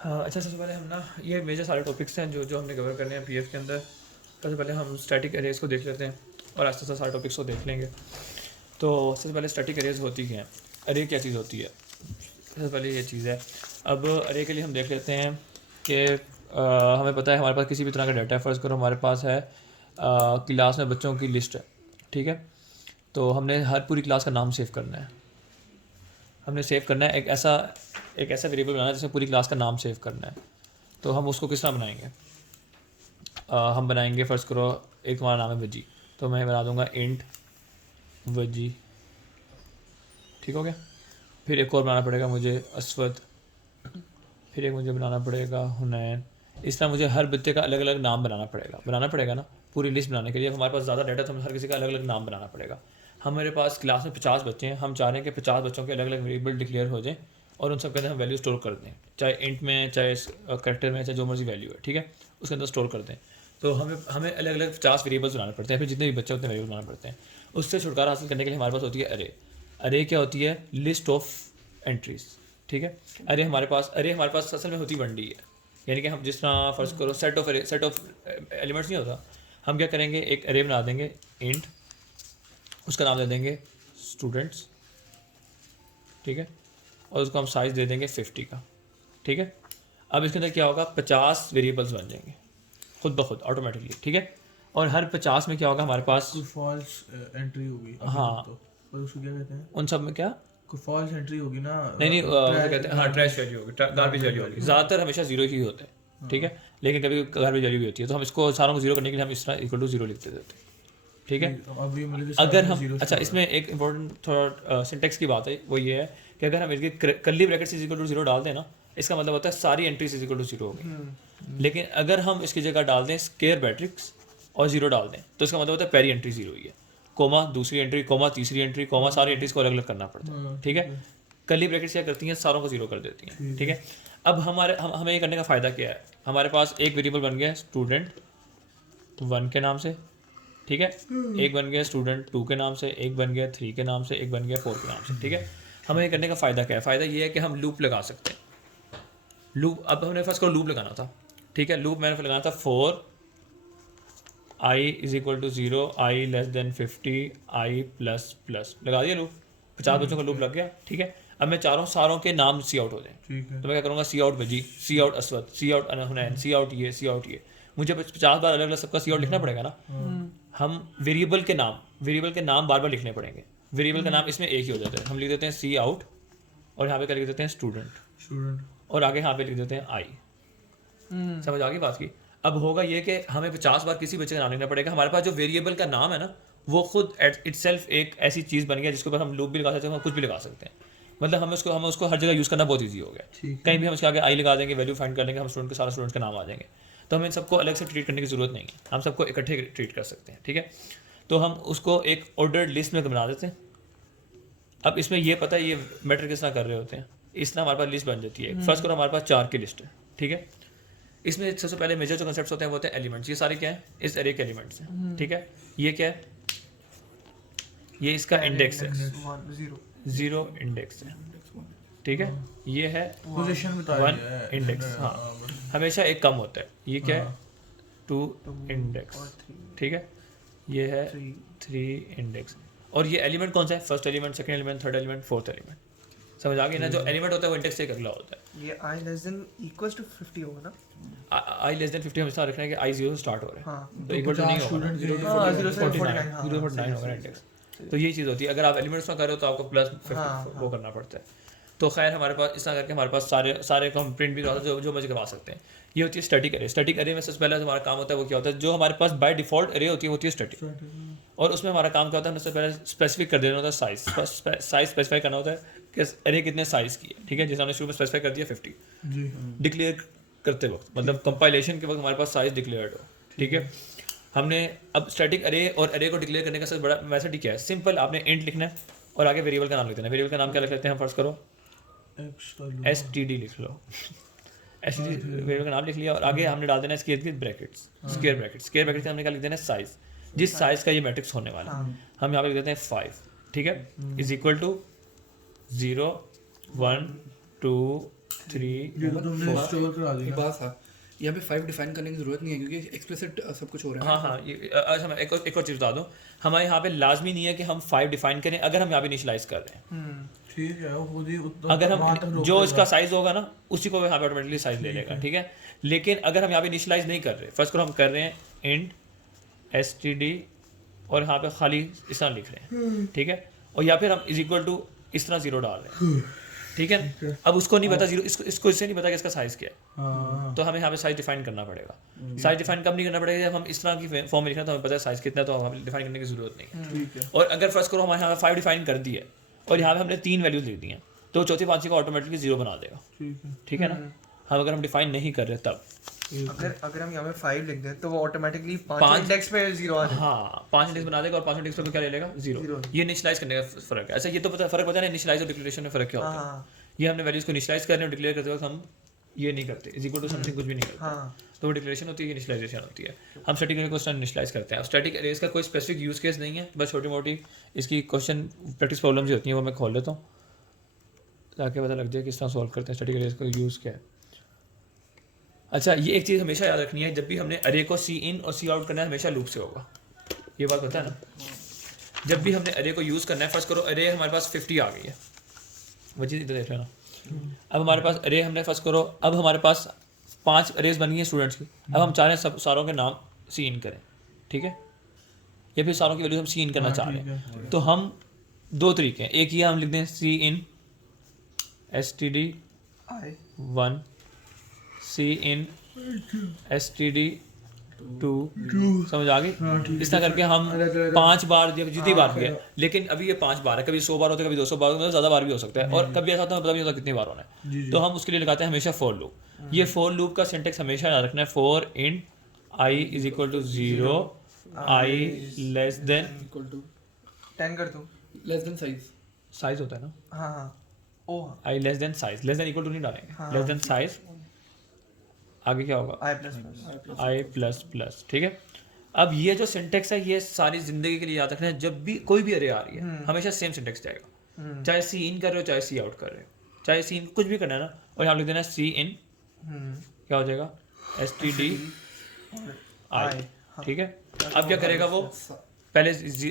हाँ अच्छा, सबसे पहले हम ना ये मेजर सारे टॉपिक्स हैं जो जो हमने कवर करने हैं पीएफ के अंदर। सबसे पहले हम स्टैटिक एरेज को देख लेते हैं और आस्ते आस्ते सारे टॉपिक्स को देख लेंगे। तो सबसे पहले स्टैटिक एरेज होती क्या है, अरे क्या चीज़ होती है। सबसे पहले ये चीज़ है। अब अरे के लिए हम देख लेते हैं कि हमें पता है हमारे पास किसी भी तरह का डाटा है। फ़र्ज़ करो हमारे पास है क्लास में बच्चों की लिस्ट है, ठीक है। तो हमने हर पूरी क्लास का नाम सेव करना है। हमने सेव करना है एक ऐसा वेरिएबल बनाना है जिसमें पूरी क्लास का नाम सेव करना है। तो हम उसको किस तरह बनाएंगे, हम बनाएंगे फ़र्ज़ करो एक हमारा नाम है वजी, तो मैं बना दूंगा इंट वजी, ठीक हो गया। फिर एक और बनाना पड़ेगा मुझे असवद, फिर एक मुझे बनाना पड़ेगा हुनैन। इस तरह मुझे हर बच्चे का अलग अलग नाम बनाना पड़ेगा ना। पूरी लिस्ट बनाने के लिए हमारे पास ज़्यादा डाटा, तो हमें हर किसी का अलग अलग नाम बनाना पड़ेगा। हमारे पास क्लास में 50 बच्चे हैं, हम चाह रहे हैं कि 50 बच्चों के अलग अलग वेरिएबल डिक्लेयर हो जाए और उन सब के अंदर हम वैल्यू स्टोर कर दें, चाहे इंट में, चाहे करेक्टर में, चाहे जो मर्जी वैल्यू है, ठीक है, उसके अंदर स्टोर कर दें। तो हमें हमें अलग अलग 50 वेरिएबल्स बनाने पड़ते हैं, फिर जितने भी बच्चे उतने वेरिएबल बनाने पड़ते हैं। उससे छुटकारा हासिल करने के लिए हमारे पास होती है अरे। अरे क्या होती है, लिस्ट ऑफ एंट्रीज, ठीक है। अरे हमारे पास असल में होती वनडी है, यानी कि हम जिस तरह फ़र्ज़ करो सेट ऑफ एलिमेंट्स नहीं होता, हम क्या करेंगे एक अरे बना देंगे इंट, उसका नाम दे देंगे स्टूडेंट्स, ठीक है, और उसको हम साइज़ दे देंगे 50 का, ठीक है। अब इसके अंदर क्या होगा, 50 वेरिएबल्स बन जाएंगे खुद ब खुद ऑटोमेटिकली, ठीक है। और हर 50 में क्या होगा हमारे पास, कोई फॉल्स एंट्री होगी अभी हाँ, तो पर उसको क्या कहते हैं, उन सब में क्या, कोई फॉल्स एंट्री होगी ना। नहीं उसे कहते हैं हाँ ट्रैश वैल्यू होगी, गार्बेज वैल्यू होगी। value। ज़्यादातर हमेशा जीरो ही होते हैं, ठीक है, लेकिन कभी गार्बेज वैल्यू भी होती है। तो हम इसको सारों को जीरो करने के लिए हम इस तरह इक्वल टू जीरो लिखते देते हैं, ठीक है। अभी मतलब अगर हम अच्छा, इसमें एक इंपॉर्टेंट थोड़ा सिंटेक्स की बात है, वो ये है कि अगर हम इसकी curly bracket is equal to zero डाल दें ना, इसका मतलब होता है सारी entries is equal to zero होगी। लेकिन अगर हम इसकी जगह डाल दें स्केयर मैट्रिक्स और जीरो डाल दें, तो इसका मतलब होता है पहली एंट्री जीरो ही है, कोमा दूसरी एंट्री, कोमा तीसरी एंट्री, कोमा सारी एंट्रीज को अलग अलग करना पड़ता है, ठीक है। कर्ली ब्रैकेट्स क्या करती हैं, सारों को जीरो कर देती हैं, ठीक है। अब हमें ये करने का फ़ायदा क्या है, हमारे पास एक वेरिएबल बन गया स्टूडेंट 1 के नाम से, ठीक है, एक बन गया स्टूडेंट 2 के नाम से, एक बन गया 3 के नाम से, एक बन गया 4 के नाम से, ठीक है। हमें ये करने का फ़ायदा क्या है, फ़ायदा ये है कि हम लूप लगा सकते हैं। लूप, अब हमने फर्स्ट को लूप लगाना था, ठीक है। लूप मैंने लगाना था for I is equal to 0, I less than 50, I plus plus, लगा दिया लूप, 50 बच्चों का लूप लग गया, ठीक है। अब मैं चाह रहा हूँ सारों के नाम सी आउट हो जाए, ठीक है। तो मैं क्या करूँगा, सी आउट वजी, सी आउट असवद, सी आउट हुनैन, सी आउट ये, सी आउट ये। मुझे 50 बार अलग अलग सबका सी आउट लिखना पड़ेगा ना। हम वेरिएबल के नाम बार बार लिखने पड़ेंगे। वेरिएबल का नाम इसमें एक ही हो जाता है, हम लिख देते हैं सी आउट और यहाँ पे क्या लिख देते हैं स्टूडेंट, और आगे यहाँ पे लिख देते हैं आई। समझ आ गई बात की। अब होगा ये कि हमें 50 बार किसी बच्चे का नाम लिखना पड़ेगा। हमारे पास जो वेरिएबल का नाम है ना, वो खुद इटसेल्फ एक ऐसी चीज़ बन गया जिसके ऊपर हम लूप भी लगा सकते हैं, हम कुछ भी लगा सकते हैं। मतलब हमें उसको हर जगह यूज़ करना बहुत ईजी हो गया। कहीं भी हम उसके आगे आई लगा देंगे, वैल्यू फाइंड कर लेंगे, हम स्टूडेंट के सारे स्टूडेंट्स के नाम आ जाएंगे। तो हमें इन सबको अलग से ट्रीट करने की ज़रूरत नहीं है, हम सबको इकट्ठे ट्रीट कर सकते हैं, ठीक है। तो हम उसको एक ऑर्डर्ड लिस्ट में बना देते हैं। अब इसमें ये पता है ये मैटर किस तरह कर रहे होते हैं, इस तरह हमारे पास लिस्ट बन जाती है। फर्स्ट करो हमारे पास 4 की लिस्ट है, ठीक है। इसमें सबसे पहले मेजर जो कंसेप्ट्स होते हैं वो होते हैं एलिमेंट्स। ये सारे क्या है, इस एरे के एलिमेंट्स हैं, ठीक है। ये क्या है, ये इसका इंडेक्स है, 0 इंडेक्स है, ठीक है। ये है पोजीशन 1 इंडेक्स, हाँ, हमेशा एक कम होता है। ये क्या है, 2 इंडेक्स, ठीक है। ये है 3 इंडेक्स। और ये एलिमेंट कौन सा है, first element, second element, third element, fourth element. समझ आ गई ना। जो एलिमेंट होता है वो इंडेक्स से एक अगला होता है। ये i less than equals to 50 होगा ना, आई लेस देन 50 हम इस तरह रखना है कि आई 0 से स्टार्ट हो रहा है, हाँ तो इक्वल टू नहीं होगा ना, 0 हाँ, to 0 से 49, हाँ, 49 होगा इंडेक्स। तो यही चीज़ होती है, अगर आप एलिमेंट्स में कर रहे हो तो आपको प्लस 50 हाँ, वो करना पड़ता है। तो खैर हमारे पास इस तरह करके हमारे पास सारे को हम प्रिंट भी करवा सकते हैं, जो मर्जी करवा सकते हैं। ये होती है स्टैटिक एरे। स्टैटिक एरे में सबसे पहले हमारा काम होता है वो क्या होता है, जो हमारे पास बाय डिफॉल्ट एरे होती है स्टैटिक, और उसमें हमारा काम क्या होता है, हमें सबसे पहले स्पेसिफिक कर देना होता है साइज स्पेसिफाई करना होता है कि एरे कितने साइज़ की है, ठीक है। जैसे हमने शुरू में स्पेसिफाई कर दिया 50 डिक्लेयर करते वक्त, मतलब कंपाइलेशन के वक्त हमारे पास साइज डिक्लेयर्ड हो, ठीक है। हमने अब स्टैटिक अरे और अरे को डिक्लेयर करने का सबसे बड़ा मेथड ही क्या है, सिंपल, आपने इंट लिखना है और आगे वेरिएबल का नाम लिख देना है। वेरिएबल का नाम क्या लिख लेते हैं हम, फर्स्ट करो std लिख लो, std वेरिएबल का नाम लिख लिया, और आगे हमने डाल देना है स्केयर ब्रैकेट्स, स्केयर ब्रैकेट्स हमने क्या लिख देना है, साइज, जिस साइज का ये मैट्रिक्स होने वाला है। हम यहाँ पे लिख देते हैं 5, ठीक है, इज इक्वल टू 0 1 2 3 ये तो तुमने स्टोर करा दी एक ना। बात था, यहाँ पे 5 डिफाइन करने की जरूरत नहीं है क्योंकि एक्सप्लिसिट सब कुछ हो रहा है। हाँ हाँ, ये अच्छा मैं एक और चीज़ बता दूँ, हमारे यहाँ पे लाजमी नहीं है कि हम 5 डिफाइन करें अगर हम यहाँ पे इनिशलाइज कर रहे हैं। ठीक है, वो खुद ही उतना अगर वहाँ तक हम रोक जो देगा। इसका साइज होगा ना उसी को यहाँ पे ऑटोमेटिकली साइज ले लेगा, ठीक है। लेकिन अगर हम यहाँ पे इनिशलाइज नहीं कर रहे, फर्स्ट को हम कर रहे हैं इंट std और यहाँ पे खाली इस तरह लिख रहे हैं, ठीक है, और या फिर हम इज इक्वल टू इस तरह 0 डाल रहे हैं, ठीक है। अब उसको नहीं पता जीरो, इसको इससे नहीं पता कि इसका साइज क्या है, हाँ तो हमें यहाँ पे साइज डिफाइन करना पड़ेगा। साइज डिफाइन कब नहीं करना पड़ेगा, जब हम इस तरह की फॉर्म में लिखना तो हमें पता है साइज कितना है, तो हमें डिफाइन करने की जरूरत नहीं है। ठीक है। और अगर फर्स्ट करो हमारे यहाँ पे 5 डिफाइन कर दी है और यहाँ पे हमने 3 वैल्यूज लिख दी हैं, तो चौथी पांचवी को ऑटोमेटिकली 0 बना देगा, ठीक है। ठीक है ना। हम अगर हम डिफाइन नहीं कर रहे तब अगर हम यहाँ पे 5 लिख दें तो वो ऑटोमेटिकली 5 पाँच- इंडेक्स पे 0 आ जाएगा। हाँ 5 इंडेक्स बना देगा और 5 इंडेक्स पे तो क्या ले लेगा 0। ये इनिशियलाइज करने का फर्क है। अच्छा ये तो पता फर्क पता है इनिशियलाइज और डिक्लेरेशन में फर्क क्या होता है। हाँ ये हमने वैल्यूज को इनिशियलाइज करने और डिक्लेयर करते वक्त हम ये नहीं करते, इज इक्वल टू समथिंग कुछ भी नहीं करते, हाँ तो वो डिक्लेरेशन होती है, इनिशियलाइजेशन होती है। हम स्टैटिक अरे को इनिशियलाइज करते हैं। अब स्टैटिक अरेज का कोई स्पेसिफिक यूज केस नहीं है, बस छोटी मोटी इसकी क्वेश्चन प्रैक्टिस प्रॉब्लम्स होती हैं, वो मैं खोल लेता हूँ ताकि पता लग जाए किस तरह सॉल्व करते हैं स्टैटिक अरेज का यूज़ क्या है। अच्छा ये एक चीज़ हमेशा याद रखनी है, जब भी हमने अरे को सी इन और सी आउट करना है हमेशा लूप से होगा, ये बात पता है ना। जब भी हमने अरे को यूज़ करना है, फर्स्ट करो अरे हमारे पास 50 आ गई है, वजह इधर देख लेना। अब हमारे पास अरे हमने फर्स्ट करो, अब हमारे पास 5 अरेज बनी है स्टूडेंट्स की, अब हम चाह रहे हैं सब सारों के नाम सी इन करें, ठीक है, या फिर सारों की वैल्यू हम सी इन करना चाह रहे हैं। तो हम 2 तरीके हैं, एक ये हम लिख दें सी इन std आई 1 सी इन std 2 समझ आ गई। इस तरह करके हम 5 बार जितनी बार भी है, लेकिन अभी ये 5 बार है, कभी 100 बार होता है, कभी 200 बार, मतलब ज़्यादा बार भी हो सकता है, और कभी ऐसा होता है पता भी नहीं होता कितनी बार होना है। तो हम उसके लिए लगाते हैं हमेशा फॉर लूप। ये फॉर लूप का सिंटेक्स हमेशा याद रखना है, for int I is equal to 0, I less than equal to 10 कर दूँ। Less than size. साइज होता है ना, हाँ हाँ ओ हाँ i less than size, less than equal to नहीं डालेंगे, लेस देन साइज आगे क्या होगा i plus plus i plus plus, ठीक है। अब ये जो सिंटेक्स है ये सारी जिंदगी के लिए याद रखना है, जब भी कोई भी अरे आ रही है हमेशा सेम सिंटेक्स जाएगा, चाहे सी इन कर रहे हो चाहे सी आउट कर रहे हो, चाहे सी इन कुछ भी करना है ना, और यहाँ लिख देना सी इन क्या हो जाएगा std आई, ठीक है। अब क्या करेगा वो पहले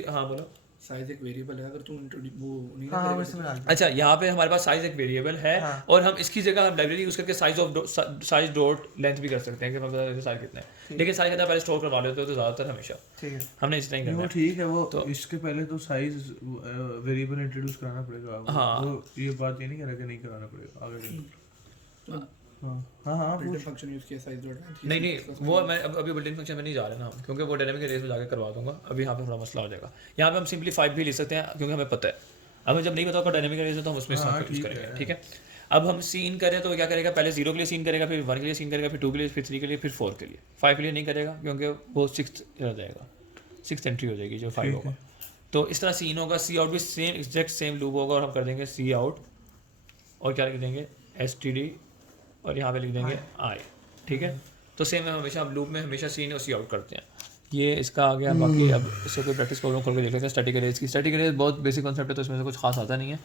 हाँ बोलो। साइज एक वेरिएबल है, अगर तुम वो नहीं हाँ ना हाँ करेगा वैसे में डाल अच्छा यहाँ पे हमारे पास साइज एक वेरिएबल है, हाँ। और हम इसकी जगह हम लाइब्रेरी यूज करके साइज डॉट लेंथ भी कर सकते हैं कि हम बता दें साइज कितना है, लेकिन साइज कितना पहले स्टोर करवा लेते हो तो ज़्यादातर हमेशा ठीक है। हमने इस तरह ही नहीं, करना वो है। ठीक है, वो तो- इसके पहले तो साइज वेरिएबल इंट्रोड्यूस कराना पड़ेगा। हाँ। वो ये बात ये नहीं कह रहा कि नहीं कराना पड़ेगा आगे चल। हाँ हाँ बिल्ट पूछ। फंक्शन यूज किया साइज डॉट नहीं नहीं वो मैं अभी बिल्ट इन फंक्शन में नहीं जा रहे ना हम, क्योंकि वो डायनामिक अरेज में जाके करवा दूंगा, अभी यहाँ पे थोड़ा मसला हो जाएगा। यहाँ पे हम सिंपली 5 भी लिख सकते हैं क्योंकि हमें पता है, हमें जब नहीं पता होगा डायनामिक अरेज तो हम उसमें हाँ, यूज ठीक करेंगे, है। ठीक है। अब हम सीन करें तो क्या करेगा, पहले 0 के लिए सीन करेगा, फिर 1 के लिए सीन करेगा, फिर 2 के लिए, फिर 3 के लिए, फिर 4 के लिए। 5 के लिए नहीं करेगा क्योंकि वो 6th रह जाएगा, 6th एंट्री हो जाएगी जो 5 होगा। तो इस तरह सीन होगा, सी आउट भी सेम एग्जैक्ट सेम लूप होगा, और हम कर देंगे सी आउट और क्या लिख देंगे std और यहाँ पे लिख देंगे आई, ठीक है। तो सेम है हमेशा हम लूप में हमेशा सीन और सी आउट करते हैं। ये इसका आ गया। बाकी अब इससे कोई प्रैक्टिस प्रॉब्लम खोल के देख लेते हैं स्टैटिक अरेज की। स्टैटिक अरेज बहुत बेसिक कॉन्सेप्ट है तो इसमें से कुछ खास आता नहीं है।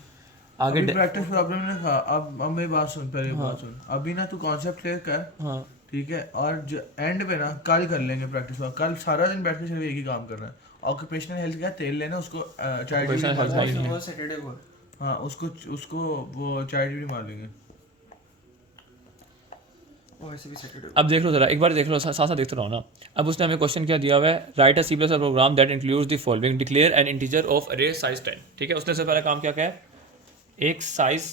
आगे अभी प्रैक्टिस प्रॉब्लम ने कहा। अब मेरी बात सुन, पहले बात सुन। अभी ना तू कॉन्सेप्ट क्लियर कर, हाँ ठीक है, और एंड पे ना कल कर लेंगे प्रैक्टिस। कल सारा दिन बैठ के सिर्फ एक ही काम करना है। ऑक्यूपेशनल हेल्थ का तेल लेना, उसको Occupational health चाइल्ड नहीं। वो सैटरडे को हाँ उसको वो चाइल्ड भी मार लेंगे। वो वैसे भी सैटरडे अब देख लो जरा, एक बार देख लो, साथ साथ देखते रहो ना। अब उसने हमें क्वेश्चन क्या दिया हुआ है, write a C++ program that includes the following, declare an integer of array size 10। ठीक है, उसने सबसे पहला काम क्या किया है, एक साइज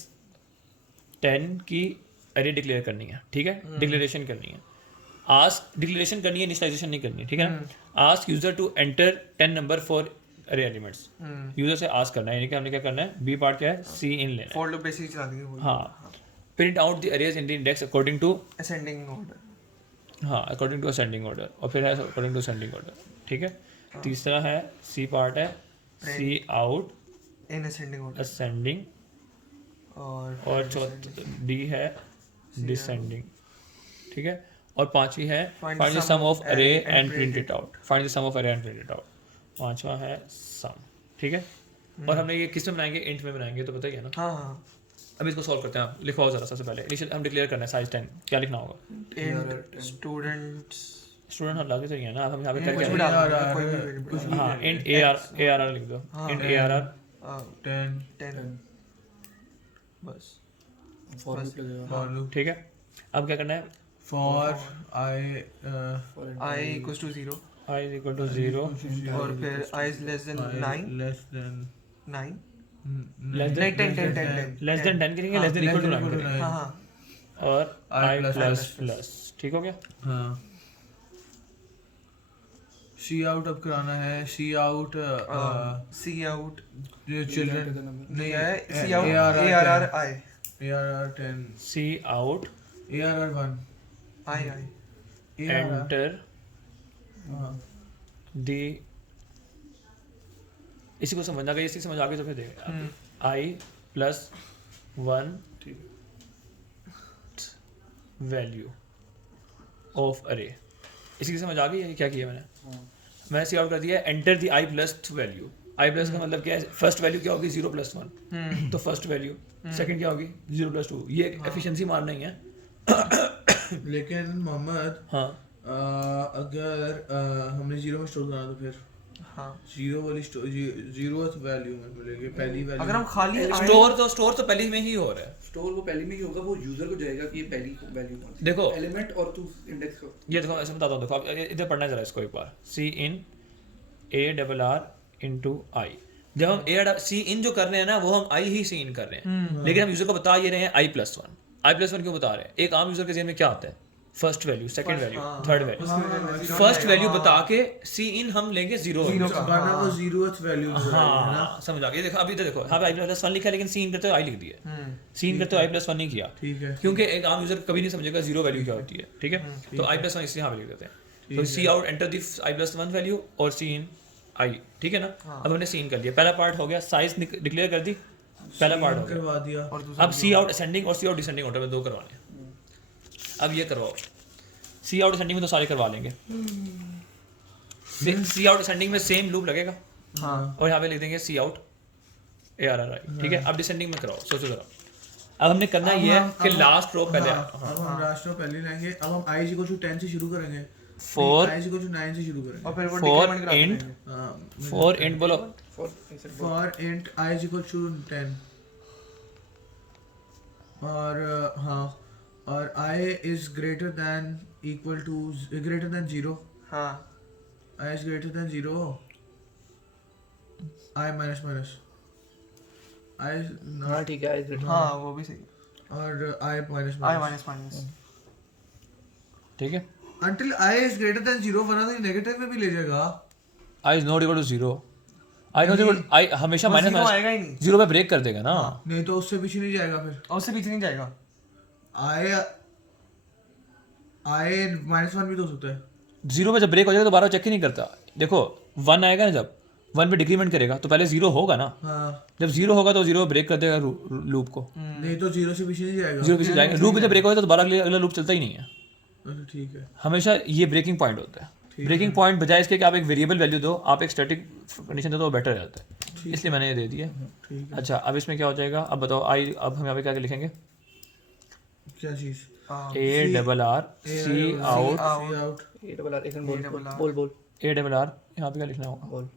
10 की अरे डिक्लेयर करनी है। ठीक है, डिक्लेरेशन करनी है। आस्क डिक्लेरेशन करनी है, इनिशियलाइजेशन नहीं करनी। ठीक है, ask user to enter 10 number for array elements. User से आस्क करना है, यानी कि हमने क्या करना है, बी पार्ट क्या है, सी इन लेना है। फॉर लूप बेसिक चला देंगे वो। हाँ, print out the arrays in the index according to, ascending order. हाँ अकॉर्डिंग टू असेंडिंग ऑर्डर, और फिर है अकॉर्डिंग टू असेंडिंग ऑर्डर। ठीक है, तीसरा है सी पार्ट है cout in ascending order. Ascending, और चौथा डी है डिसेंडिंग। ठीक है, और पांचवी है find the sum of array and print it out. Find the sum of array and print it out, पांचवा है सम। ठीक है, और हमने ये किस में बनाएंगे, इंट में बनाएंगे, तो बताइए ना। हाँ हाँ अभी इसको सॉल्व करते हैं, लिखवाओ ज़रा सबसे पहले। इनिशियल हम डिक्लेयर करना है साइज 10, क्या लिखना होगा? int students स्टूडेंट हम लागे तो ही है ना, अब हम यहाँ पे कुछ भी करके डाल दो, ARR, कोई भी variable कुछ डाल भी दो। हाँ int ARR लिख दो, हाँ, int ARR 10 10 बस फॉर बस। लूप लगेगा for loop ठीक है। अब क्या करना है? for I I equals to 0 I is equal to 0 और फिर I is less than 9 less than 9 less नहीं than 10 लेस देन 10 करेंगे, लेस देन इक्वल टू 9 करेंगे, हाँ हाँ और I I plus plus plus, ठीक हो गया? हाँ सी आउट अब कराना है, सी आउट C out चिल्ड्रन नहीं है है C out ARR I ARR 10 C out ARR 1 I enter हाँ the, इसी को समझना गई, इसी समझ आगे तो फिर देखेंगे। I प्लस 1 वैल्यू ऑफ अरे, इसी की समझ आ गई है क्या किया मैंने सी आउट कर दिया enter the I plus value. I plus का मतलब क्या है? फर्स्ट वैल्यू क्या होगी? 0 + 1, तो फर्स्ट वैल्यू। सेकंड क्या होगी? 0 + 2। ये एफिशिएंसी मारना ही है। लेकिन मोहम्मद हाँ अगर हमने 0 में स्टोर करना तो फिर हाँ 0 वाली जीरोथ वैल्यू में मिलेगी पहली वैल्यू। अगर हम खाली स्टोर तो पहले में ही हो रहा है। स्टोर वो पहले में ही होगा, वो यूजर को जाएगा कि ये पहली वैल्यू कौन सी देखो एलिमेंट और तू इंडेक्स को। ये देखो ऐसे बताता हूँ, देखो आप इधर पढ़ना है जरा इसको एक बार। सी इन ARR into I, जब हम सी इन जो कर रहे हैं ना वो हम आई ही सी इन कर रहे हैं, लेकिन हम यूजर को बता ये रहे हैं I+1 क्यों बता रहे हैं? एक आम यूजर के ज़हन में क्या आता है? First value, second value, third value. First value बता के सी इन हम लेंगे 0 वरना वो जीरोथ वैल्यू हाँ समझ आ गया। देखो अभी तो देखो यहाँ पे I+1 लिखा है, लेकिन सी इन करते आई लिख दिया, सी इन करते I+1 नहीं किया, ठीक है क्योंकि एक आम यूजर कभी नहीं समझेगा 0 वैल्यू क्या होती है, ठीक है? तो I+1 इसलिए यहाँ पे लिख देते हैं। तो सी out enter the I+1 value और सी इन आई, ठीक है ना? अब हमने सी इन कर लिया, पहला पार्ट हो गया, साइज डिक्लेयर कर दी, पहला पार्ट हो गया। करवा दिया। अब सी आउट असेंडिंग और सी आउट डिसेंडिंग ऑर्डर में 2 करवाने हैं। अब ये करवाओ, सी आउट असेंडिंग में तो सारे करवा लेंगे। सी आउट असेंडिंग में सेम लूप लगेगा और यहाँ पे लिख देंगे सी आउट ARR, ठीक है? अब डिसेंडिंग में कराओ, सोचो जरा। अब हमने करना ये है कि लास्ट रो पहले, अब हम लास्ट रो पहले लेंगे। अब हम i को 10 से शुरू करेंगे, फोर i को 9 से शुरू करेंगे। और फिर वो फॉर decrement करा इंट देंगे। हाँ फॉर इंट बोलो, for int i को 10 और हाँ और i is greater than 0 हाँ I is greater than 0 I minus I is हाँ not ठीक है हाँ वो भी सही। और I minus I minus ठीक है? until I is greater than 0 वरना तो नेगेटिव में भी ले जाएगा। I is not equal to 0, I not equal, I हमेशा माइनस zero आएगा ही नहीं। 0 पे ब्रेक कर देगा ना। नहीं तो उससे पीछे नहीं जाएगा फिर। और उससे पीछे नहीं जाएगा। I -1 भी तो हो सकता है। 0 पे जब ब्रेक हो जाएगा तो दोबारा चेक ही नहीं करता। देखो 1 आएगा ना, जब 1 पे डिक्रीमेंट करेगा तो पहले 0 होगा ना, हाँ जब 0 होगा तो 0 ब्रेक कर देगा लूप को, नहीं तो 0 से पीछे नहीं जाएगा। 0 पीछे जाएगा। लूप जब ब्रेक होगा तो दोबारा अगला लूप चलता ही नहीं है। अच्छा ठीक है हमेशा ये ब्रेकिंग पॉइंट होता है। ब्रेकिंग पॉइंट बजाय इसके कि आप एक वेरिएबल वैल्यू दो, आप एक स्टैटिक कंडीशन दो तो बेटर रहता है, इसलिए मैंने ये दे दिया। ठीक है। अच्छा अब इसमें क्या हो जाएगा? अब बताओ आई, अब हम यहाँ पे क्या लिखेंगे? क्या चीज ARR सी आउट आउट ARR एक मिनट बोल ARR यहाँ पे क्या लिखना होगा? बोल।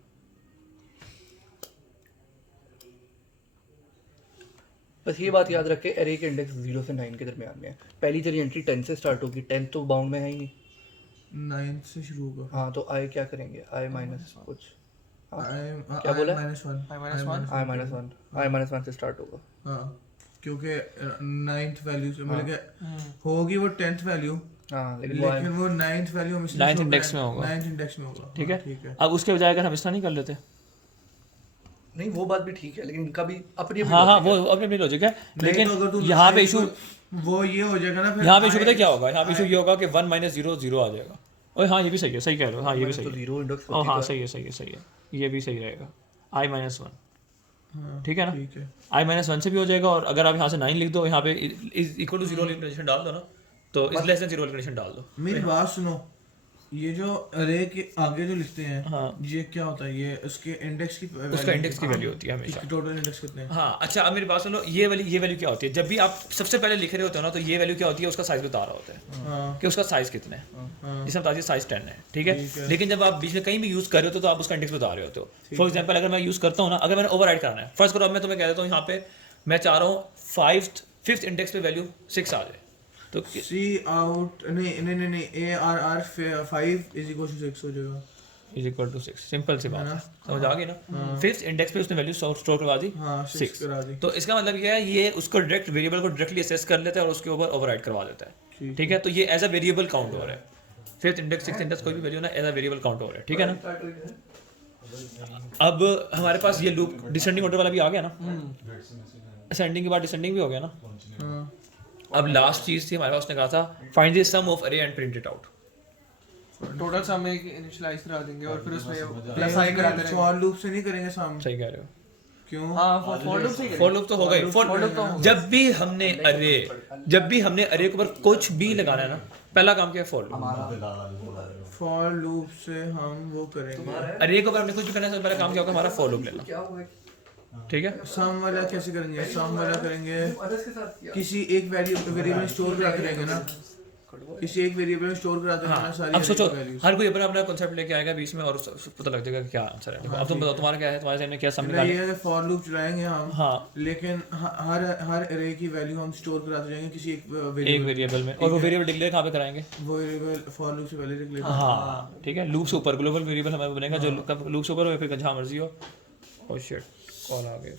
बस ये बात याद रखे, एरे के इंडेक्स 0 से 9 के दरमियान में है। पहली तेरी एंट्री 10 से स्टार्ट होगी, 10 तो बाउंड में है ही नहीं। 9 से शुरू होगा। हाँ तो आई क्या करेंगे? आई माइनस कुछ क्या बोला? I I -1 से स्टार्ट होगा। हाँ क्योंकि 9th वैल्यू से मतलब कि होगी वो 10th वैल्यू, हाँ लेकिन वो 9th वैल्यू हम 9th इंडेक्स में होगा। 9th इंडेक्स में होगा। ठीक हाँ, है? ठीक है। अब उसके बजाय अगर हम इस तरह नहीं कर लेते, नहीं वो बात भी ठीक है, लेकिन इनका भी अपनी हाँ हाँ वो अपनी अपनी लॉजिक है, नहीं लेकिन तो अगर तू यहाँ पे 9th इशू, वो ये हो जाएगा ना फिर यहाँ पे इशू पता है क्या होगा? यहाँ पे इशू ये होगा कि 1 - 0 0 आ जाएगा। ओए हाँ ये भी सही है, सही कह रहे हो, हाँ ये भी सही है। 0 इंडेक्स ओ हाँ सही है, ये भी सही रहेगा। I -1, हाँ, ठीक है ना? ठीक है। I -1 से भी हो जाएगा, और अगर आप यहाँ से 9 लिख दो, यहाँ पे इज इक्वल टू 0 वाली कंडीशन डाल दो ना, तो इज लेस देन 0 वाली कंडीशन डाल दो। मेरी बात सुनो, ये जो अरे के आगे जो लिखते हैं हाँ। ये क्या होता है? ये उसके इंडेक्स की उसका इंडेक्स की वैल्यू होती है हमेशा। टोटल इंडेक्स कितने हैं? हाँ अच्छा, अब मेरी बात सुनो, ये वैल्यू क्या होती है? जब भी आप सबसे पहले लिख रहे होते हो ना, तो ये वैल्यू क्या होती है? उसका साइज बता रहा होता है हाँ कि उसका साइज कितना है। हाँ जिसमें बता दिया साइज 10 है, ठीक है। ठीक है। लेकिन जब आप बीच में कहीं भी यूज़ कर रहे हो तो आप उसका इंडेक्स बता रहे होते हो। फॉर एग्जाम्पल अगर मैं यूज़ करता हूँ ना, अगर मैंने ओवरराइड कराना है, फर्स्ट करो, अब मैं तुम्हें कह देता हूँ यहाँ पे मैं चाह रहा हूँ फिफ्थ इंडेक्स पे वैल्यू 6 आ जाए, तो सी आउट नहीं A R R 5 is equal to 6 हो जाएगा। इज इक्वल टू 6, सिंपल सी बात है है, ना? समझ आ गई ना। फिफ्थ इंडेक्स पे उसने वैल्यू स्टोर करवा दी हाँ 6 6। करा दी। तो इसका मतलब ये है, ये उसको डायरेक्ट वेरिएबल को डायरेक्टली असेस कर लेता है और उसके ऊपर ओवरराइड करवा देता है, ठीक है। तो ये एज अ वेरिएबल काउंट हो रहा है। फिफ्थ इंडेक्स, सिक्स्थ इंडेक्स, कोई भी वैल्यू ना एज अ वेरिएबल काउंट हो रहा है, ठीक है ना। अब हमारे पास ये लूप डिसेंडिंग ऑर्डर वाला भी आ गया ना, असेंडिंग के बाद डिसेंडिंग भी हो गया ना। हाँ अब लास्ट चीज थी हमारे पास, उसने कहा था find the sum of array and print it out. Total sum में इनिशियलाइज करा देंगे और फिर उसमें प्लस आई कराते रहेंगे। फॉर लूप से नहीं करेंगे साम? सही कह रहे हो। क्यों? हां फॉर लूप से ही फॉर लूप तो हो गए। For loop तो हो गए। जब भी हमने अरे के ऊपर कुछ भी लगाना है ना, पहला काम क्या है? For loop. फॉर लूप से हम वो करेंगे। अरे के ऊपर हमने कुछ भी करना है, सबसे पहला काम क्या होगा? हमारा फॉर लूप लेना, ठीक है। सम वाला कैसे करेंगे? सम वाला करेंगे किसी एक वेरिएबल में स्टोर करा के रहेंगे ना, किसी एक वेरिएबल में स्टोर कराते हैं ना हाँ, सारी अब सोचो, वैल्यूज। हर कोई अपना अपना कॉन्सेप्ट लेके आएगा बीच में और पता लग जाएगा कि क्या आंसर है। देखो, अब तुम बताओ तुम्हारा क्या है, तुम्हारे सामने क्या सम निकाल। ये है फॉर लूप चलाएंगे हम, हाँ, लेकिन हर हर अरे की वैल्यू हम स्टोर कराते जाएंगे किसी एक एक वेरिएबल में, और वो वेरिएबल डिक्लेयर कहाँ पे कराएंगे? वो वेरिएबल फॉर लूप से पहले डिक्लेयर। हाँ ठीक है, लूप से ऊपर ग्लोबल वेरिएबल हमारे बनेगा जो लूप से ऊपर हो, फिर जहाँ मर्जी हो। ओह शिट, कॉल आ गया,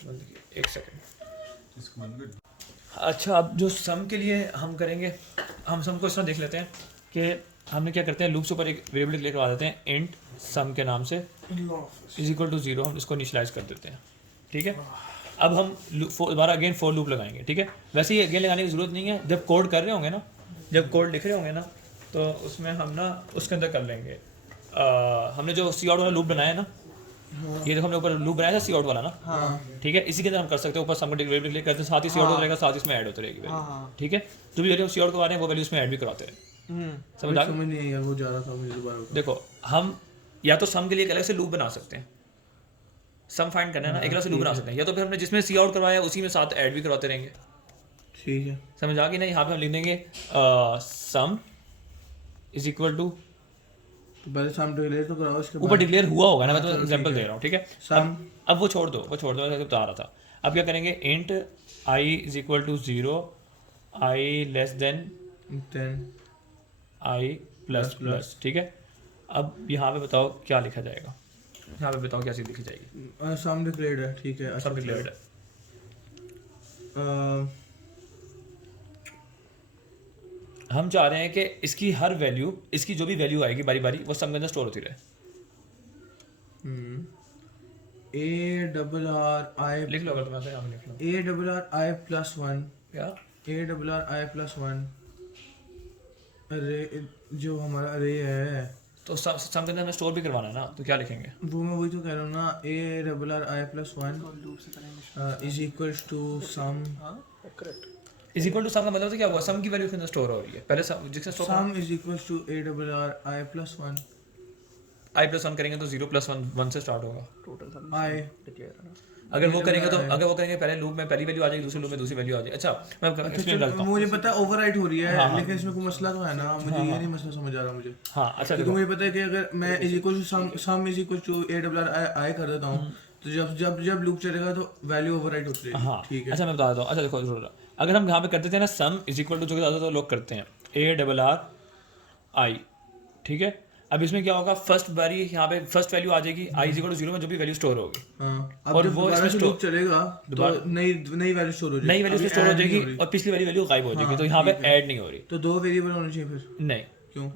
एक सेकंड। अच्छा, अब जो सम के लिए हम करेंगे, हम सम को इस तरह देख लेते हैं कि हमने क्या करते हैं, लूप से ऊपर एक वेरिएबल डिक्लेयर करवा देते हैं इंट सम के नाम से इज इक्वल टू 0, हम इसको इनिशियलाइज कर देते हैं, ठीक है। अब हम दोबारा अगेन फॉर लूप लगाएंगे, ठीक है। वैसे ही अगेन लगाने की ज़रूरत नहीं है, जब कोड कर रहे होंगे ना, जब कोड लिख रहे होंगे ना, तो उसमें हम ना उसके अंदर कर लेंगे। हमने जो सी आउट वाला लूप बनाया ना, ये देखो हमने ऊपर लूप बनाया था सी आउट वाला ना, हाँ ठीक है। इसी के अंदर हम कर सकते हैं, ऊपर सम को डिक्लेयर करते हैं, साथ ही सी आउट रहेगा, साथ इसमें ऐड होती रहेगी वैल्यू, ठीक है। जो भी वैल्यू सी आउट करवा रहे हैं वो वैल्यू इसमें ऐड भी कराते हैं, समझ आ गया? समझ नहीं आई यार, वो जा रहा था मुझे दोबारा बता। देखो, हम या तो सम के लिए एक अलग से लूप बना सकते हैं, सम फाइंड करना है ना, एक अलग से लूप बना सकते हैं, या तो फिर हमने जिसमें सी आउट करवाया उसी में साथ ऐड भी करवाते रहेंगे, ठीक है। समझ आ गई ना। यहाँ पे हम लिख देंगे सम इज इक्वल टू, तो पहले सम डिक्लेयर तो कराओ, इसके ऊपर बाद डिक्लेयर हुआ होगा ना, मैं तो चलो, एग्जांपल ठीक दे है। रहा हूँ, ठीक है। सम अब वो छोड़ दो, मैं बता रहा था। अब क्या करेंगे, int I is equal to 0, I less than 10 I plus plus, ठीक है। अब यहाँ पे बताओ क्या लिखा जाएगा, यहाँ पे बताओ क्या चीज़ लिखी जाएगी। सम डिक्लेयर्ड है, ठीक है। सब डिक्लेयर्ड है। हम चाह रहे हैं कि इसकी हर वैल्यू, इसकी जो भी वैल्यू आएगी बारी बारी, वो सम के अंदर स्टोर होती रहे। ए डबल आर आई लिख लो, अगर तुम्हें आता है, यहाँ पे लिख लो। A double R I plus 1 क्या? A double R I plus 1 अरे जो हमारा अरे है तो सम के अंदर हमें स्टोर भी करवाना है ना, तो क्या लिखेंगे? वो मैं वही तो कह रहा हूँ ना, A double R I plus 1 is equal to sum. Is equal to sum का मतलब तो क्या हुआ, सम की वैल्यू के अंदर स्टोर हो रही है, पहले सम जिससे store sum is equal to A double R I plus 1 I plus 1 करेंगे तो 0 प्लस 1 से स्टार्ट होगा। टोटल सम आई अगर वो करेंगे तो पहले लूप में पहली वैल्यू आ जाएगी, दूसरे लूप में दूसरी वैल्यू आ जाएगी। अच्छा, मैं एक्सप्लेन करता हूँ। मुझे पता है ओवरराइट हो रही है, हाँ, हाँ। लेकिन इसमें कोई मसला तो है ना, मुझे ये नहीं मसला समझ आ रहा मुझे। हाँ अच्छा, क्योंकि देखो, मुझे पता है कि अगर मैं is equal to sum is equal to A double R I कर देता हूँ, तो जब लूप चलेगा तो वैल्यू ओवरराइट होती रहेगी। हाँ ठीक है। अच्छा, मैं बता देता हूँ। अच्छा देखो, अगर हम यहाँ पे कर देते हैं ना सम इज इक्वल टू, जो कि ज़्यादातर लोग करते हैं, ए डबल आर आई, ठीक है। अब इसमें क्या होगा, फर्स्ट बारी यहाँ पे फर्स्ट वैल्यू आ जाएगी, आई इज इक्वल टू 0 में जो भी वैल्यू स्टोर होगी, हाँ, अब और जब वो दोबारा इसमें से लूप चलेगा तो नई वैल्यू स्टोर हो जाएगी, नई वैल्यू अभी स्टोर हो add नहीं जाएगी रही। और पिछली वाली वैल्यू गायब हो जाएगी, हाँ, तो यहाँ पे ठीक है। ऐड नहीं हो रही। तो दो वेरिएबल होने चाहिए फिर, नहीं, क्यों?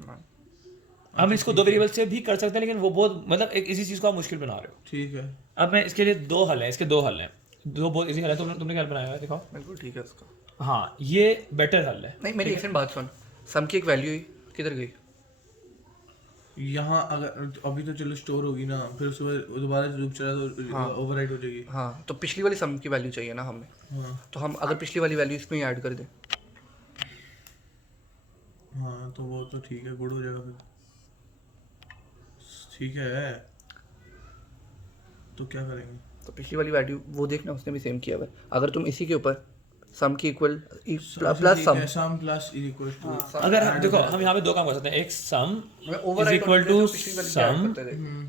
हम इसको दो वेरिएबल से भी कर सकते हैं, लेकिन वो बहुत मतलब एक इसी चीज़ को आप मुश्किल बना रहे हो। ठीक है। अब मैं इसके लिए दो हल हैं, इसके दो हल हैं, दो बहुत इजी हल है। तुमने क्या हल बनाया है, दिखाओ। बिल्कुल ठीक है उसका। हाँ, ये बेटर हल है। नहीं, मेरी एक सेकंड बात सुन, सम की एक वैल्यू ही किधर गई? यहाँ अगर अभी तो चलो स्टोर होगी ना, फिर उसके बाद दोबारा लूप चला तो ओवरराइट हो जाएगी। हाँ, तो पिछली वाली सम की वैल्यू चाहिए ना हमें, हाँ तो हम अगर पिछली वाली वैल्यू इसमें ही ऐड कर दें, हाँ, तो वो तो ठीक है, गुड हो जाएगा फिर। ठीक है, तो क्या करेंगे? तो पिछली वाली वैल्यू वो देखना, उसने भी सेम किया हुआ है। अगर तुम इसी के ऊपर सम के equal plus sum, sum plus equal to, अगर हम देखो हम यहाँ पे दो काम कर सकते हैं, एक sum is overwrite equal to sum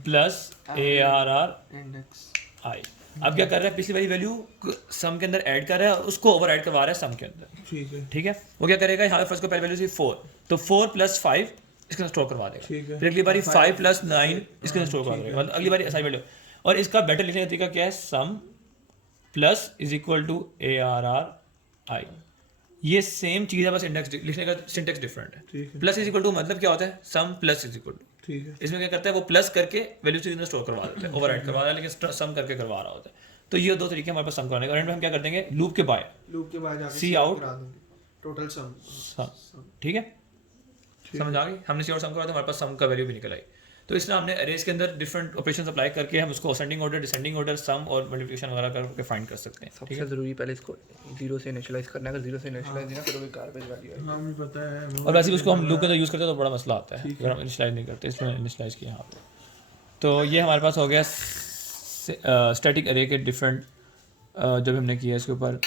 plus ARR index I. अब क्या कर रहा है, पिछली वाली वैल्यू सम के अंदर ऐड कर रहा है और उसको ओवर ऐड करवा रहा है सम के अंदर। ठीक है, ठीक है, वो क्या करेगा, यहाँ पे फर्स्ट को पहली वैल्यू थी 4, तो 4 + 5 इसके अंदर स्टोर करवा देगा। ठीक है। फिर अगली बारी 5 + 9 इसके अंदर स्टोर करवा देगा, मतलब अगली बारी असाइनमेंट। और इसका बेटर लिखने का तरीका क्या है, sum plus is equal to ARR I. ये सेम चीज़ है, बस इंडेक्स लिखने का सिंटेक्स डिफरेंट है। ठीक है, प्लस इज इक्वल टू मतलब क्या होता है, sum plus is equal to. ठीक है, इसमें क्या करता है, वो प्लस करके वैल्यू से स्टोर करवा देता है, ओवरराइड करवा रहा है, लेकिन सम करके करवा रहा होता है। तो ये दो तरीके हमारे पास सम करने का। और हम क्या कर देंगे, लूप के बाय लूप के बाद जाके सी आउट करा देंगे टोटल सम। ठीक है, समझ आ गई। हमने सी आउट सम करवा दिया, हमारे पास सम का वैल्यू भी निकल आई। तो इसलिए हमने अरेज के अंदर डिफरेंट ऑपरेशंस अप्लाई करके हम उसको असेंडिंग ऑर्डर, डिसेंडिंग ऑर्डर, सम और मल्टीप्लिकेशन वगैरह करके फाइंड कर सकते हैं। सबसे ज़रूरी पहले इसको 0 से इनिशियलाइज करना है। अगर 0 से इनिशियलाइज ना करोगे गार्बेज वैल्यू है। हाँ मुझे पता है। और वैसे भी उसको हम लूप के अंदर यूज़ करते हैं तो बड़ा मसला आता है अगर हम इनिशियलाइज नहीं करते। इसमें इनिशियलाइज किया यहाँ पे। तो ये हमारे पास हो गया स्टैटिक अरे के डिफरेंट जब हमने किया इसके ऊपर।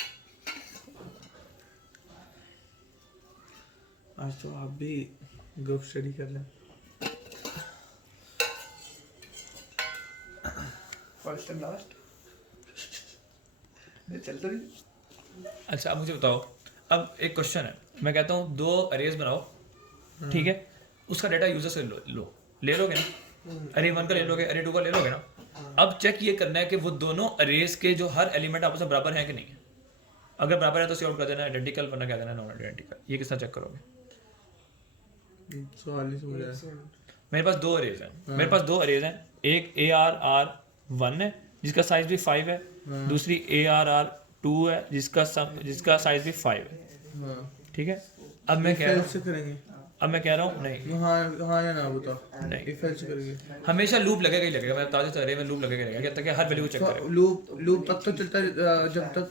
आज तो आप भी ग्रुप स्टडी कर लें। फर्स्ट एंड लास्ट चलता नहीं। अच्छा अब मुझे बताओ, अब एक क्वेश्चन है, मैं कहता हूँ 2 अरेज बनाओ, ठीक है, उसका डाटा यूजर से ले लोगे ना, अरे 1 का ले लोगे, अरे 2 का ले लोगे ना। अब चेक ये करना है कि वो दोनों अरेज के जो हर एलिमेंट आपस में बराबर है कि नहीं है। अगर बराबर है तो सी आउट कर देना आइडेंटिकल, वरना क्या देना नॉन आइडेंटिकल। ये किस तरह चेक करोगे? सवाल नहीं समझ आया। मेरे पास 2 अरेज हैं, मेरे पास 2 अरेज हैं। एक ARR1 है जिसका साइज भी 5 है, दूसरी ARR2 है जिसका साइज भी 5 है। ठीक है, अब मैं कह रहा हूँ नहीं, हाँ या ना बताओ। नहीं, इफ एल्स करेंगे हमेशा लूप लगेगा ही लगेगा। मैं ताज़े अरे में लूप लगेगा ही लगेगा तक हर वैल्यू को चेक करेगा। लूप तब तक चलता है जब तक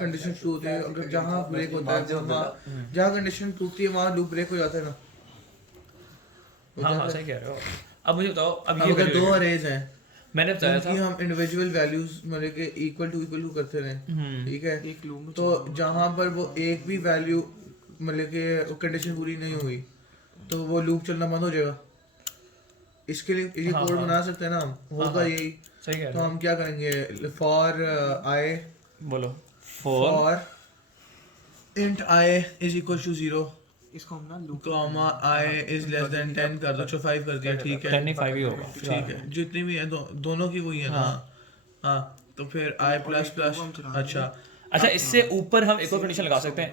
कंडीशन ट्रू होती है। अगर जहाँ ब्रेक होता है, जहाँ कंडीशन टूटती है वहाँ लूप ब्रेक हो जाता है ना। हाँ सही कह रहे हो। अब मुझे बताओ, अब अब ये अगर 2 अरेज हैं, मैंने बताया था कि हम इंडिविजुअल वैल्यूज मतलब के इक्वल टू करते रहे, ठीक है, एक लूप में तो जहाँ पर वो एक भी वैल्यू मतलब के कंडीशन पूरी नहीं हुई तो वो लूप चलना बंद हो जाएगा। इसके लिए ये कोड बना सकते हैं ना हम, होगा यही। सही कह तो रहे हो। हम क्या करेंगे, फॉर आई बोलो for int i is equal to 0 इसको हम ना loop comma i is less than 10 कर दो। 5 कर दिया, ठीक है, 10 नहीं 5 ही होगा। ठीक है, जितनी भी है दोनों की वही है ना। हाँ तो फिर i प्लस प्लस। अच्छा इससे ऊपर हम एक और कंडीशन लगा सकते हैं,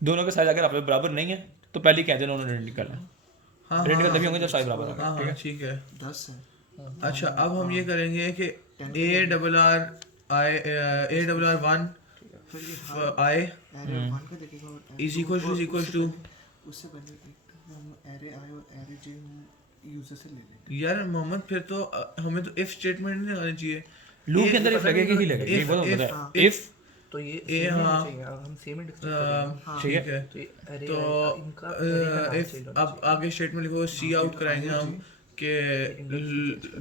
दोनों के साइज अगर आपस में बराबर नहीं है तो पहले कह देना उन्होंने आइडेंटिकल है। आइडेंटिकल तभी होंगे जब साइज बराबर होगा। हाँ ठीक है। 10 है। अच्छा अब हम ये करेंगे कि ARR1 I एरे 1 का देखेगा और इज इक्वल टू उससे पहले हम एरे आई और एरे जे यूजर से ले लेंगे। यार मोहम्मद फिर तो हमें तो इफ स्टेटमेंट नहीं लगानी चाहिए। लूप के अंदर इफ लगेगी ही लगेगी, ये बोलो पता है। इफ तो ये ए हाँ हम सेम इंडेक्स ठीक है। तो इफ अब आगे स्टेटमेंट लिखो, सी आउट कराएंगे हम कि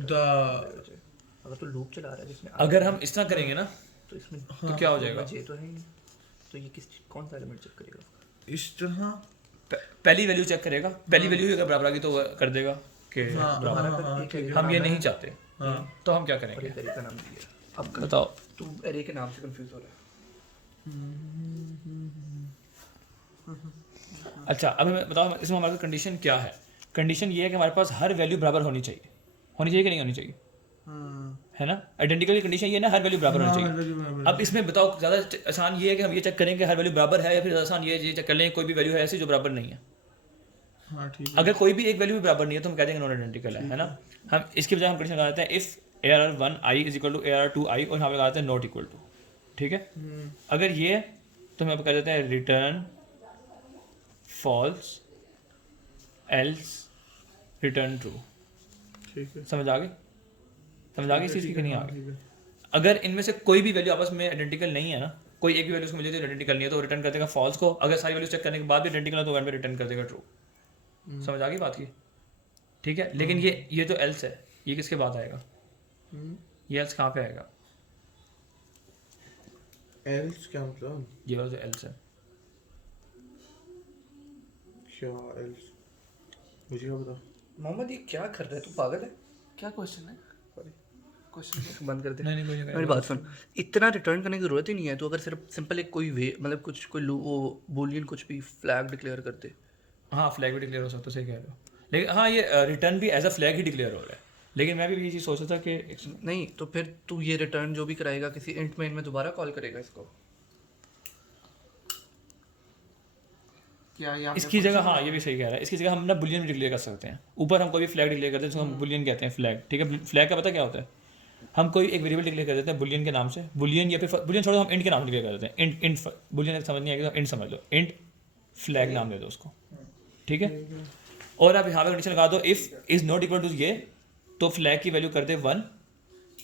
द अगर तो लूप चला रहा है जिसमें अगर हम इस तरह करेंगे ना तो इसमें तो क्या हो जाएगा, ये तो है ही। तो ये कौन सा एलिमेंट चेक करेगा? इस तरह पहली वैल्यू चेक करेगा, पहली वैल्यू अगर बराबर आ गई तो वो कर देगा कि बराबर। हम ये नहीं चाहते, तो हम क्या करेंगे? एरे का नाम दिया। अब बताओ। तू एरे के नाम से कंफ्यूज हो रहा है। अच्छा अब हमें बताओ इसमें हमारे पास कंडीशन क्या है। कंडीशन ये है कि हमारे पास हर वैल्यू बराबर होनी चाहिए कि नहीं होनी चाहिए, है ना। आइडेंटिकल कंडीशन ये ना, हर वैल्यू बराबर होनी चाहिए। अब इसमें बताओ ज़्यादा आसान ये है कि हम ये चेक करें कि हर वैल्यू बराबर है, या फिर आसान ये चेक कर लें कोई भी वैल्यू है ऐसी जो बराबर नहीं है। हाँ ठीक है। अगर कोई भी एक वैल्यू भी बराबर नहीं है तो हम कह देंगे नॉन आइडेंटिकल है ना। हम इसके बजाय हम कंडीशन लगा देते हैं if ARR1 i is equal to ARR2 i और यहाँ पे लगा देते हैं नॉट इक्वल टू। ठीक है, अगर ये है तो हम यहाँ पे कर देते हैं return false else return true. ठीक है, समझ आ गई इस चीज़ की नहीं आ गई। अगर इनमें से कोई भी वैल्यू आपस में आइडेंटिकल नहीं है ना, कोई एक भी वैल्यू उसको मिल जाती है आइडेंटिकल नहीं है तो रिटर्न कर देगा फॉल्स को। अगर सारी वैल्यू चेक करने के बाद भी आइडेंटिकल है तो वन पे रिटर्न कर देगा ट्रू। समझ आ गई बात की? ठीक है, लेकिन ये तो एल्स है, ये किसके बाद आएगा? ये एल्स कहाँ पे आएगा? एल्स क्या मतलब? ये वाला जो एल्स है, क्या एल्स? मुझे क्या पता। मोहम्मद ये क्या कर रहा है, तू पागल है? क्या क्वेश्चन है? क्वेश्चन बंद कर दे। नहीं कोई नहीं मेरी बात सुन, इतना रिटर्न करने की जरूरत ही नहीं है। तो अगर सिर्फ सिंपल एक कोई वे मतलब कुछ कोई वो बूलियन कुछ भी फ्लैग डिक्लेयर करते। हाँ फ्लैग भी डिक्लेयर हो सकता है, सही कह रहे हो, लेकिन हाँ ये रिटर्न भी एज अ फ्लैग ही डिक्लेयर हो रहा है। लेकिन मैं भी ये चीज़ सोच रहा था कि नहीं तो फिर तू ये रिटर्न जो भी कराएगा किसी इंट मेन में दोबारा कॉल करेगा इसको। क्या यहाँ पे इसकी जगह, हाँ ये भी सही कह रहा है, इसकी जगह हम ना बुलियन भी डिक्लेयर कर सकते हैं। ऊपर हम कोई भी फ्लैग डिक्लेयर करते हैं जिसको हम बुलियन कहते हैं, फ्लैग, ठीक है। फ्लैग का पता क्या होता है? हम कोई एक वेरिएबल डिक्लेयर कर देते हैं बुलियन के नाम से, बुलियन या फिर बुलियन छोड़ो, हम इंट के नाम से डिक्लेयर कर देते हैं। इंट इंट बुलियन समझ नहीं आएगा तो इंट समझ लो, इंट फ्लैग नाम दे दो उसको, ठीक है। और आप यहाँ पे कंडीशन लगा दो, if is not equal to ये, तो फ्लैग की वैल्यू कर दे 1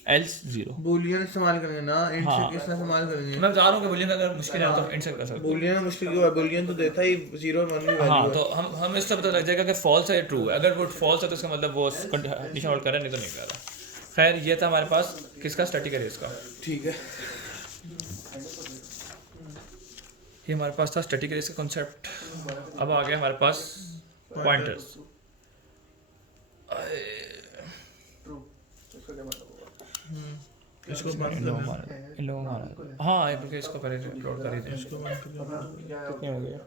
एल्स 0। बूलियन इस्तेमाल करेंगे ना, इंट हाँ। से किसने इस्तेमाल करेंगे? मैं बता रहा हूँ कि बुलियन अगर मुश्किल है तो इंट से कर सकते हैं। बूलियन में मुश्किल क्यों है? बूलियन तो देता ही 0 और 1 की हाँ वैल्यू तो हम इससे पता लग जाएगा कि फॉल्स है या ट्रू है। अगर वो फॉल्स है तो इसका मतलब वो कंडीशन होल्ड कर रहा है, नहीं तो नहीं कर रहा। खैर ये था हमारे पास किसका, स्टैटिक अरेज का। है। ठीक है। ये हमारे पास था स्टैटिक अरेज का कॉन्सेप्ट। अब आ गया हमारे पास पॉइंटर्स। इसको इन लोगों को मारा, हाँ क्योंकि इसको पहले अपलोड कर ही दें। कितने हो गए?